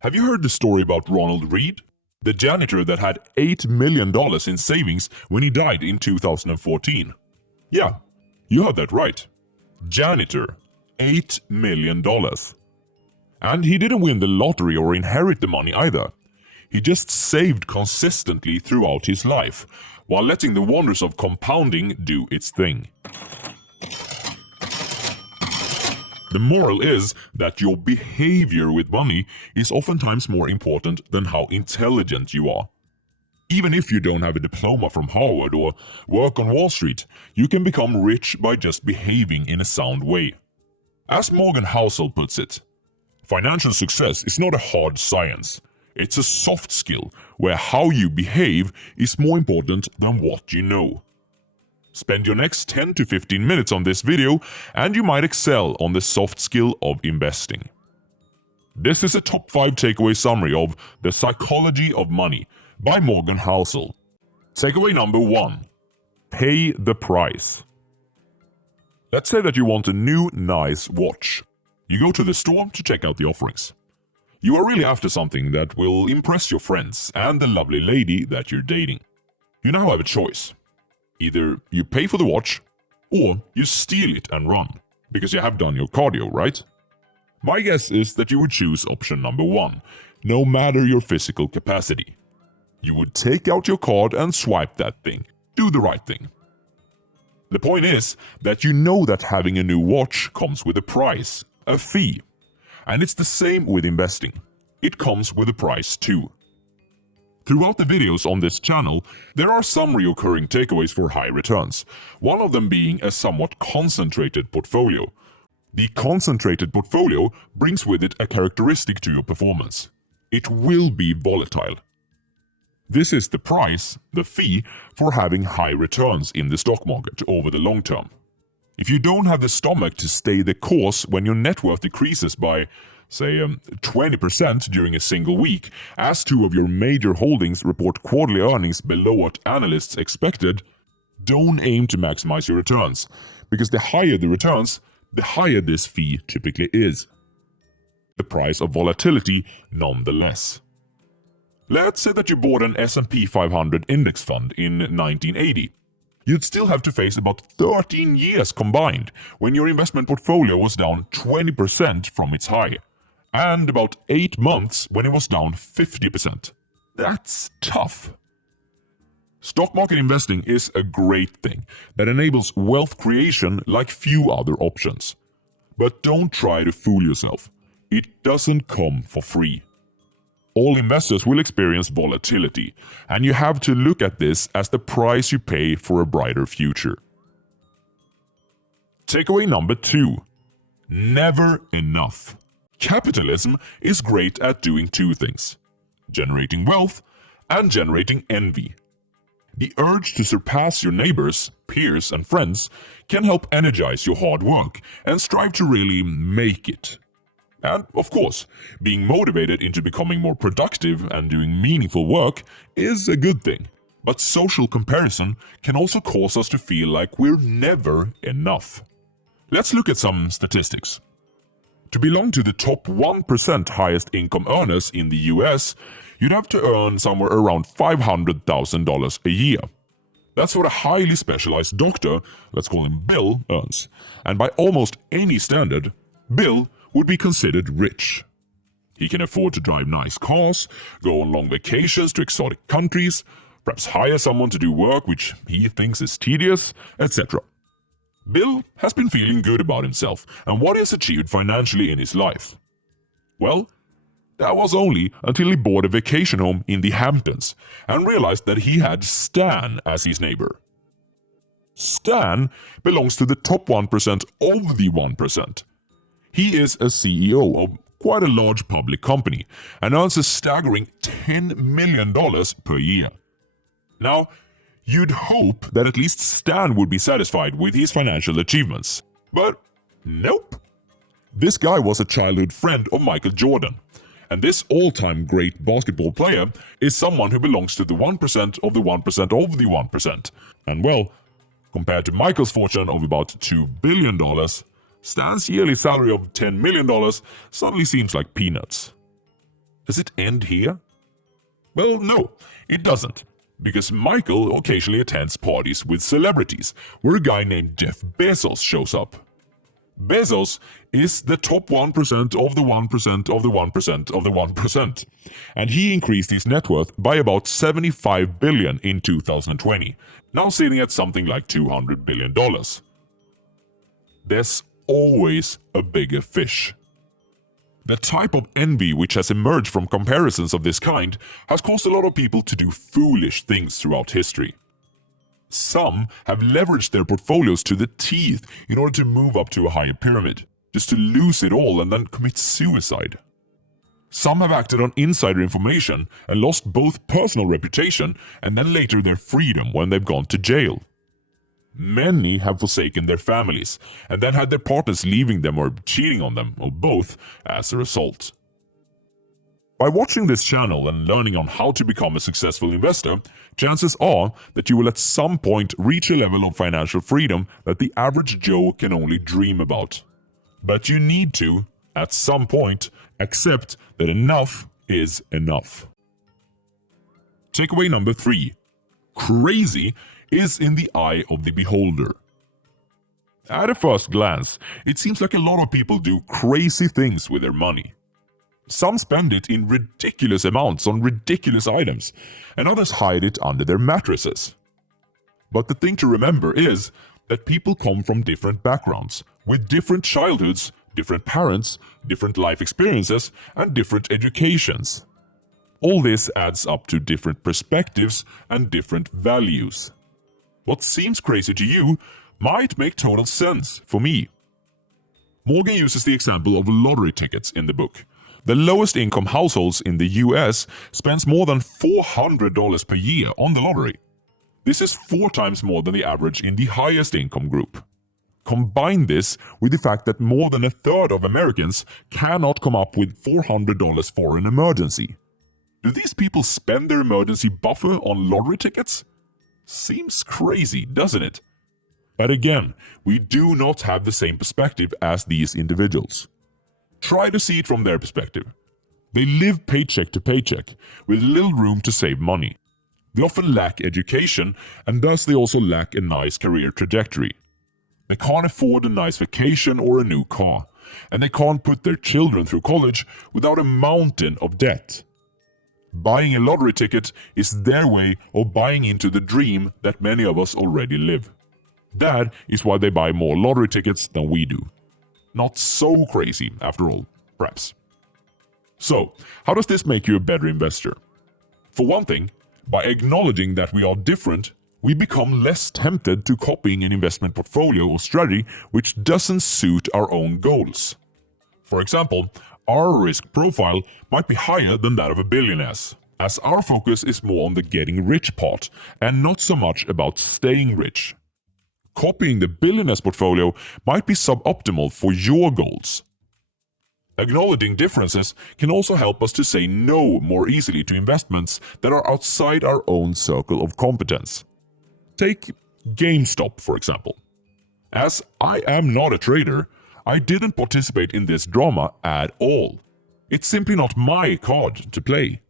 Have you heard the story about Ronald Reed? The janitor that had $8 million in savings when he died in 2014. Yeah, you heard that right. Janitor, $8 million. And he didn't win the lottery or inherit the money either. He just saved consistently throughout his life, while letting the wonders of compounding do its thing. The moral is that your behavior with money is oftentimes more important than how intelligent you are. Even if you don't have a diploma from Harvard or work on Wall Street, you can become rich by just behaving in a sound way. As Morgan Housel puts it, financial success is not a hard science. It's a soft skill where how you behave is more important than what you know. Spend your next 10 to 15 minutes on this video and you might excel on the soft skill of investing. This is a top 5 takeaway summary of The Psychology of Money by Morgan Housel. Takeaway number 1. Pay the price. Let's say that you want a new nice watch. You go to the store to check out the offerings. You are really after something that will impress your friends and the lovely lady that you're dating. You now have a choice. Either you pay for the watch, or you steal it and run, because you have done your cardio, right? My guess is that you would choose option number 1, no matter your physical capacity. You would take out your card and swipe that thing. Do the right thing. The point is that you know that having a new watch comes with a price, a fee. And it's the same with investing. It comes with a price too. Throughout the videos on this channel, there are some recurring takeaways for high returns, one of them being a somewhat concentrated portfolio. The concentrated portfolio brings with it a characteristic to your performance. It will be volatile. This is the price, the fee, for having high returns in the stock market over the long term. If you don't have the stomach to stay the course when your net worth decreases by, say, 20% during a single week, as 2 of your major holdings report quarterly earnings below what analysts expected, don't aim to maximize your returns, because the higher the returns, the higher this fee typically is. The price of volatility nonetheless. Let's say that you bought an S&P 500 index fund in 1980. You'd still have to face about 13 years combined when your investment portfolio was down 20% from its high, and about 8 months when it was down 50%. That's tough. Stock market investing is a great thing that enables wealth creation like few other options. But don't try to fool yourself. It doesn't come for free. All investors will experience volatility, and you have to look at this as the price you pay for a brighter future. Takeaway number 2. Never enough. Capitalism is great at doing 2 things: generating wealth and generating envy. The urge to surpass your neighbors, peers, and friends can help energize your hard work and strive to really make it. And, of course, being motivated into becoming more productive and doing meaningful work is a good thing. But social comparison can also cause us to feel like we're never enough. Let's look at some statistics. To belong to the top 1% highest income earners in the US, you'd have to earn somewhere around $500,000 a year. That's what a highly specialized doctor, let's call him Bill, earns. And by almost any standard, Bill would be considered rich. He can afford to drive nice cars, go on long vacations to exotic countries, perhaps hire someone to do work which he thinks is tedious, etc. Bill has been feeling good about himself and what he has achieved financially in his life. Well, that was only until he bought a vacation home in the Hamptons and realized that he had Stan as his neighbor. Stan belongs to the top 1% of the 1%. He is a CEO of quite a large public company and earns a staggering $10 million per year. Now, you'd hope that at least Stan would be satisfied with his financial achievements. But nope. This guy was a childhood friend of Michael Jordan. And this all-time great basketball player is someone who belongs to the 1% of the 1% of the 1%. And well, compared to Michael's fortune of about $2 billion, Stan's yearly salary of $10 million suddenly seems like peanuts. Does it end here? Well, no, it doesn't. Because Michael occasionally attends parties with celebrities, where a guy named Jeff Bezos shows up. Bezos is the top 1% of the 1% of the 1% of the 1%. And he increased his net worth by about $75 billion in 2020, now sitting at something like $200 billion. There's always a bigger fish. The type of envy which has emerged from comparisons of this kind has caused a lot of people to do foolish things throughout history. Some have leveraged their portfolios to the teeth in order to move up to a higher pyramid, just to lose it all and then commit suicide. Some have acted on insider information and lost both personal reputation and then later their freedom when they've gone to jail. Many have forsaken their families and then had their partners leaving them or cheating on them, or both, as a result. By watching this channel and learning on how to become a successful investor, chances are that you will at some point reach a level of financial freedom that the average Joe can only dream about. But you need to, at some point, accept that enough is enough. Takeaway number 3. Crazy is in the eye of the beholder. At a first glance, it seems like a lot of people do crazy things with their money. Some spend it in ridiculous amounts on ridiculous items, and others hide it under their mattresses. But the thing to remember is that people come from different backgrounds, with different childhoods, different parents, different life experiences, and different educations. All this adds up to different perspectives and different values. What seems crazy to you might make total sense for me. Morgan uses the example of lottery tickets in the book. The lowest income households in the US spends more than $400 per year on the lottery. This is 4 times more than the average in the highest income group. Combine this with the fact that more than a third of Americans cannot come up with $400 for an emergency. Do these people spend their emergency buffer on lottery tickets? Seems crazy, doesn't it? But again, we do not have the same perspective as these individuals. Try to see it from their perspective. They live paycheck to paycheck, with little room to save money. They often lack education, and thus they also lack a nice career trajectory. They can't afford a nice vacation or a new car, and they can't put their children through college without a mountain of debt. Buying a lottery ticket is their way of buying into the dream that many of us already live. That is why they buy more lottery tickets than we do. Not so crazy, after all, perhaps. So, how does this make you a better investor? For one thing, by acknowledging that we are different, we become less tempted to copying an investment portfolio or strategy which doesn't suit our own goals. For example, our risk profile might be higher than that of a billionaire's, as our focus is more on the getting rich part and not so much about staying rich. Copying the billionaire's portfolio might be suboptimal for your goals. Acknowledging differences can also help us to say no more easily to investments that are outside our own circle of competence. Take GameStop, for example. As I am not a trader, I didn't participate in this drama at all. It's simply not my card to play.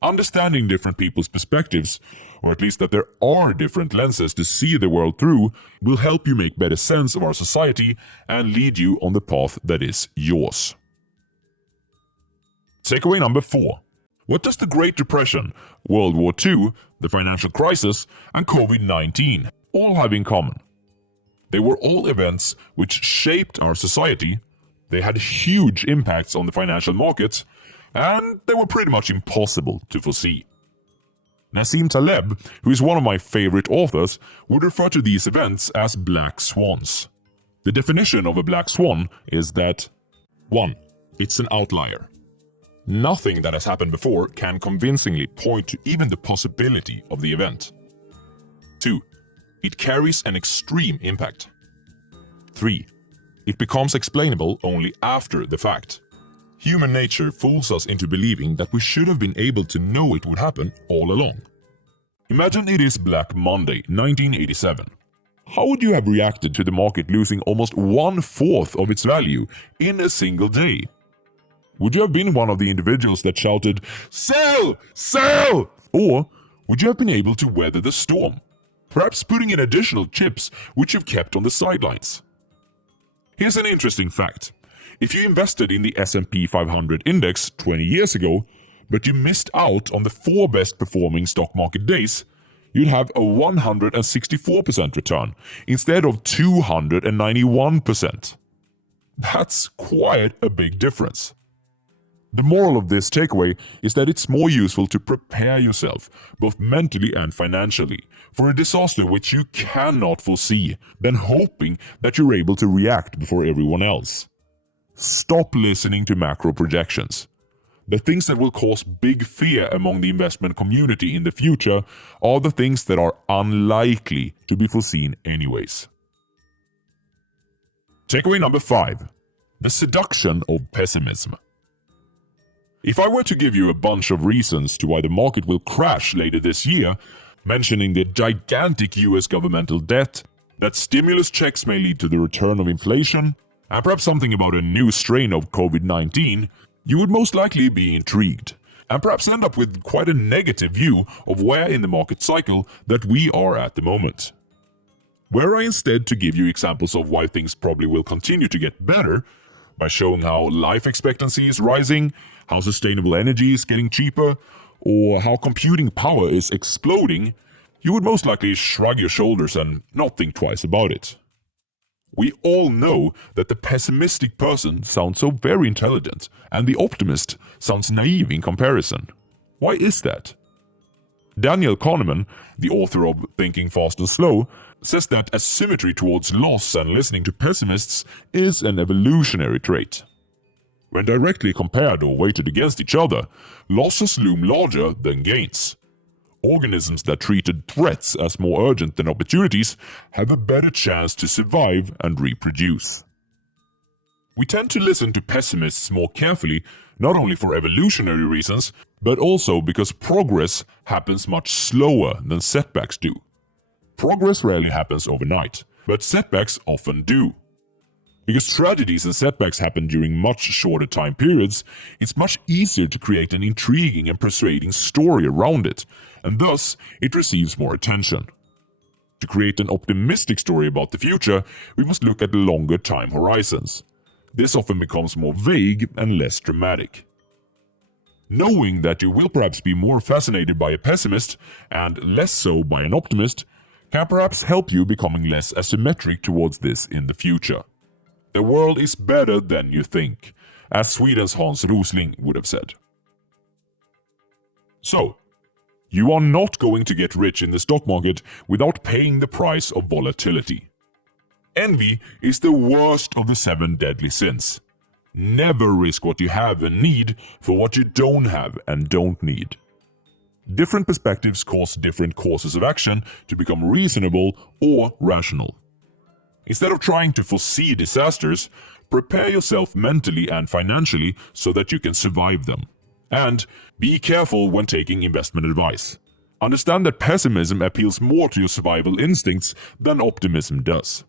Understanding different people's perspectives, or at least that there are different lenses to see the world through, will help you make better sense of our society and lead you on the path that is yours. Takeaway number 4. What does the Great Depression, World War II, the financial crisis, and COVID-19 all have in common? They were all events which shaped our society, they had huge impacts on the financial markets, and they were pretty much impossible to foresee. Nassim Taleb, who is one of my favorite authors, would refer to these events as black swans. The definition of a black swan is that 1. It's an outlier. Nothing that has happened before can convincingly point to even the possibility of the event. 2. It carries an extreme impact. 3. It becomes explainable only after the fact. Human nature fools us into believing that we should have been able to know it would happen all along. Imagine it is Black Monday, 1987. How would you have reacted to the market losing almost 1/4 of its value in a single day? Would you have been one of the individuals that shouted, "Sell! Sell!" Or would you have been able to weather the storm? Perhaps putting in additional chips which you've kept on the sidelines. Here's an interesting fact. If you invested in the S&P 500 index 20 years ago, but you missed out on the 4 best performing stock market days, you'd have a 164% return instead of 291%. That's quite a big difference. The moral of this takeaway is that it's more useful to prepare yourself, both mentally and financially, for a disaster which you cannot foresee than hoping that you're able to react before everyone else. Stop listening to macro projections. The things that will cause big fear among the investment community in the future are the things that are unlikely to be foreseen anyways. Takeaway number 5. The seduction of pessimism. If I were to give you a bunch of reasons to why the market will crash later this year, mentioning the gigantic US governmental debt, that stimulus checks may lead to the return of inflation, and perhaps something about a new strain of COVID-19, you would most likely be intrigued, and perhaps end up with quite a negative view of where in the market cycle that we are at the moment. Were I instead to give you examples of why things probably will continue to get better, by showing how life expectancy is rising, how sustainable energy is getting cheaper, or how computing power is exploding, you would most likely shrug your shoulders and not think twice about it. We all know that the pessimistic person sounds so very intelligent, and the optimist sounds naive in comparison. Why is that? Daniel Kahneman, the author of Thinking Fast and Slow, says that asymmetry towards loss and listening to pessimists is an evolutionary trait. When directly compared or weighted against each other, losses loom larger than gains. Organisms that treated threats as more urgent than opportunities have a better chance to survive and reproduce. We tend to listen to pessimists more carefully, not only for evolutionary reasons, but also because progress happens much slower than setbacks do. Progress rarely happens overnight, but setbacks often do. Because tragedies and setbacks happen during much shorter time periods, it's much easier to create an intriguing and persuading story around it, and thus it receives more attention. To create an optimistic story about the future, we must look at longer time horizons. This often becomes more vague and less dramatic. Knowing that you will perhaps be more fascinated by a pessimist and less so by an optimist can perhaps help you becoming less asymmetric towards this in the future. The world is better than you think, as Sweden's Hans Rosling would have said. So, you are not going to get rich in the stock market without paying the price of volatility. Envy is the worst of the 7 deadly sins. Never risk what you have and need for what you don't have and don't need. Different perspectives cause different courses of action to become reasonable or rational. Instead of trying to foresee disasters, prepare yourself mentally and financially so that you can survive them. And be careful when taking investment advice. Understand that pessimism appeals more to your survival instincts than optimism does.